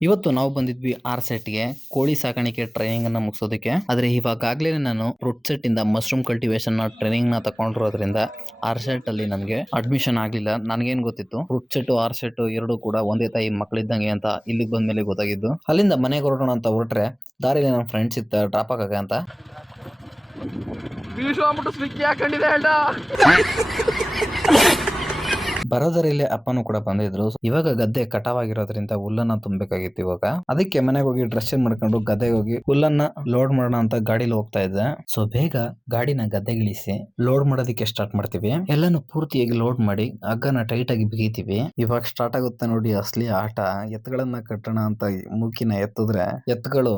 ಇವತ್ತು ನಾವು ಬಂದಿದ್ವಿ ಆರ್ಸೆಟ್ಗೆ ಕೋಳಿ ಸಾಕಾಣಿಕೆ ಟ್ರೈನಿಂಗ್ ಅನ್ನ ಮುಗಿಸೋದಕ್ಕೆ. ಆದ್ರೆ ಇವಾಗಲೇ ನಾನು ಫ್ರೂಟ್ ಸೆಟ್ ಇಂದ ಮಶ್ರೂಮ್ ಕಲ್ಟಿವೇಶನ್ ಟ್ರೈನಿಂಗ್ ನ ತಗೊಂಡಿರೋದ್ರಿಂದ ಆರ್ಸೆಟ್ ಅಲ್ಲಿ ನನಗೆ ಅಡ್ಮಿಷನ್ ಆಗ್ಲಿಲ್ಲ. ನನಗೇನ್ ಗೊತ್ತಿತ್ತು ಫ್ರೂಟ್ ಸೆಟ್ ಆರ್ಸೆಟ್ ಎರಡು ಕೂಡ ಒಂದೇ ತಾಯಿ ಮಕ್ಕಳಿದ್ದಂಗೆ ಅಂತ ಇಲ್ಲಿಗೆ ಬಂದ್ಮೇಲೆ ಗೊತ್ತಾಗಿದ್ದು. ಅಲ್ಲಿಂದ ಮನೆಗೆ ಹೊರಡೋಣ ಅಂತ ಹೊರಟ್ರೆ ದಾರಿಲಿ ನನ್ನ ಫ್ರೆಂಡ್ಸ್ ಇತ್ತ ಡ್ರಾಪ್ ಆಗ ಅಂತ ಬರೋದರಲ್ಲಿ ಅಪ್ಪನೂ ಕೂಡ ಬಂದಿದ್ರು. ಇವಾಗ ಗದ್ದೆ ಕಟಾವಾಗಿರೋದ್ರಿಂದ ಹುಲ್ಲನ್ನ ತುಂಬಬೇಕಾಗಿತ್ತು. ಇವಾಗ ಅದಕ್ಕೆ ಮನೆಗೆ ಹೋಗಿ ಡ್ರೆಸ್ ಚೇಂಜ್ ಮಾಡ್ಕೊಂಡು ಗದ್ದೆಗೆ ಹೋಗಿ ಹುಲ್ಲನ್ನ ಲೋಡ್ ಮಾಡೋಣ ಅಂತ ಗಾಡಿಲಿ ಹೋಗ್ತಾ ಇದ್ದೆ. ಸೊ ಬೇಗ ಗಾಡಿನ ಗದ್ದೆಗಿಳಿಸಿ ಲೋಡ್ ಮಾಡೋದಕ್ಕೆ ಸ್ಟಾರ್ಟ್ ಮಾಡ್ತೀವಿ. ಎಲ್ಲಾನು ಪೂರ್ತಿಯಾಗಿ ಲೋಡ್ ಮಾಡಿ ಹಗ್ಗನ ಟೈಟ್ ಆಗಿ ಬಿಗಿತೀವಿ. ಇವಾಗ ಸ್ಟಾರ್ಟ್ ಆಗುತ್ತೆ ನೋಡಿ ಅಸಲಿ ಆಟ. ಎತ್ತುಗಳನ್ನ ಕಟ್ಟೋಣ ಅಂತ ಮೂಕಿನ ಎತ್ತಿದ್ರೆ ಎತ್ತುಗಳು